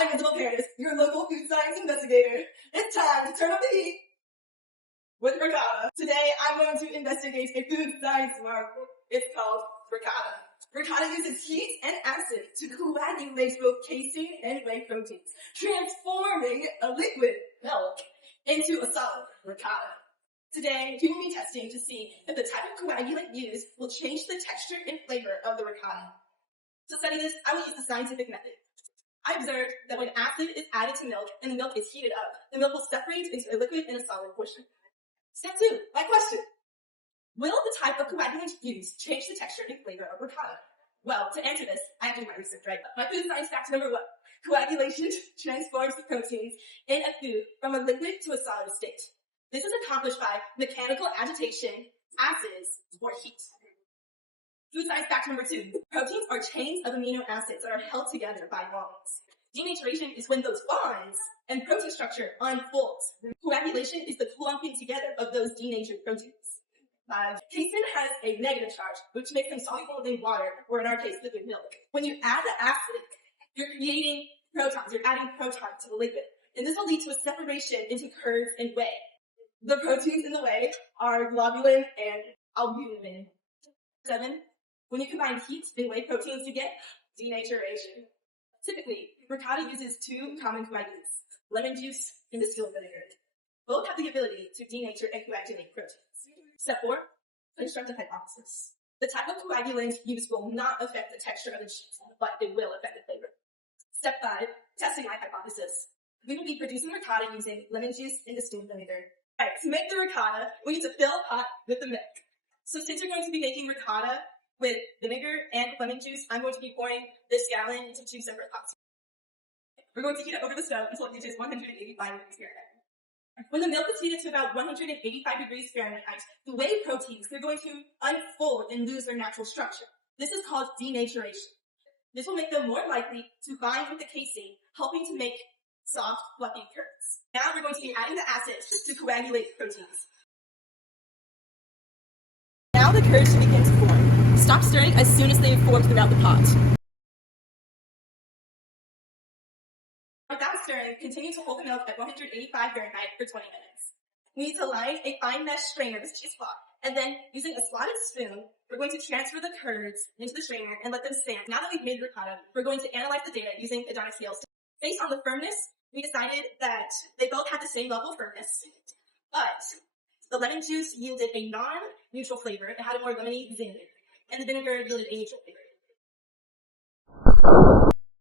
I'm Isabel Paris, your local food science investigator. It's time to turn up the heat with Ricotta. Today, I'm going to investigate a food science marvel. It's called Ricotta. Ricotta uses heat and acid to coagulate both casein and whey proteins, transforming a liquid, milk, into a solid, ricotta. Today, we will be testing to see if the type of coagulant used will change the texture and flavor of the ricotta. To study this, I will use the scientific method. I observed that when acid is added to milk and the milk is heated up, the milk will separate into a liquid and a solid portion. Step 2, my question. Will the type of coagulant used change the texture and flavor of ricotta? Well, to answer this, I have to do my research, right? My food science fact number 1. Coagulation transforms the proteins in a food from a liquid to a solid state. This is accomplished by mechanical agitation, acids, or heat. Food science fact number 2. Proteins are chains of amino acids that are held together by bonds. Denaturation is when those bonds and protein structure unfolds. Coagulation is the clumping together of those denatured proteins. Casein has a negative charge, which makes them soluble in water, or in our case, liquid milk. When you add the acid, you're creating protons. You're adding protons to the liquid. And this will lead to a separation into curds and whey. The proteins in the whey are globulin and albumin. 7. When you combine heat and whey proteins, you get denaturation. Typically, ricotta uses 2 common coagulants, lemon juice and distilled vinegar. Both have the ability to denature and coagulate proteins. Step 4, construct a hypothesis. The type of coagulant used will not affect the texture of the cheese, but it will affect the flavor. Step 5, testing my hypothesis. We will be producing ricotta using lemon juice and distilled vinegar. Alright, to make the ricotta, we need to fill a pot with the milk. So since you're going to be making ricotta with vinegar and lemon juice, I'm going to be pouring this gallon into 2 separate pots. We're going to heat it over the stove until it reaches 185 degrees Fahrenheit. When the milk is heated to about 185 degrees Fahrenheit, the whey proteins, they're going to unfold and lose their natural structure. This is called denaturation. This will make them more likely to bind with the casein, helping to make soft, fluffy curds. Now we're going to be adding the acids to coagulate proteins. Now the curds should begin to form. Stop stirring as soon as they have formed throughout the pot. Without stirring, continue to hold the milk at 185 Fahrenheit for 20 minutes. We need to line a fine mesh strainer with cheesecloth, and then, using a slotted spoon, we're going to transfer the curds into the strainer and let them stand. Now that we've made ricotta, we're going to analyze the data using a Donna scale. Based on the firmness, we decided that they both had the same level of firmness, but the lemon juice yielded a non-neutral flavor. It had a more lemony zing, and the vinegar yielded a neutral flavor.